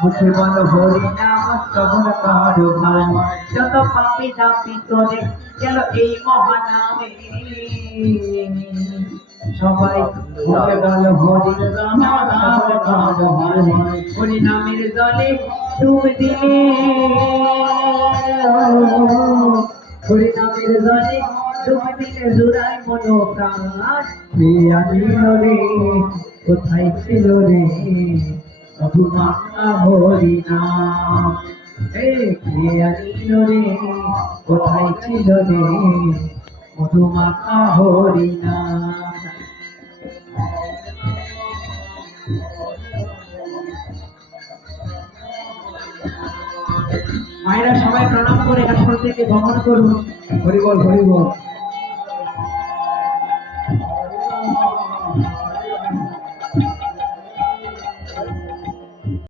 মুখে বলো হরি নাম শ্রবণ করো ভাই, যত পাপি দাপি করে গেল এই মহানামে। সবাই মুখে বলো হরি নাম শ্রবণ করো ভাই, হরি নামের জলে ডুব দিলে, হরি নামের জলে ডুব দিলে জুড়াই মনো প্রাণ। কে আনিল রে, কোথায় ছিল রে মধুমাখা হরি নাম? কে আনিল রে, কোথায় ছিল রে মধুমাখা হরি নাম? মায়েরা সবাই প্রণাম করে আসন থেকে গমন করুন। হরি বল হরি বল।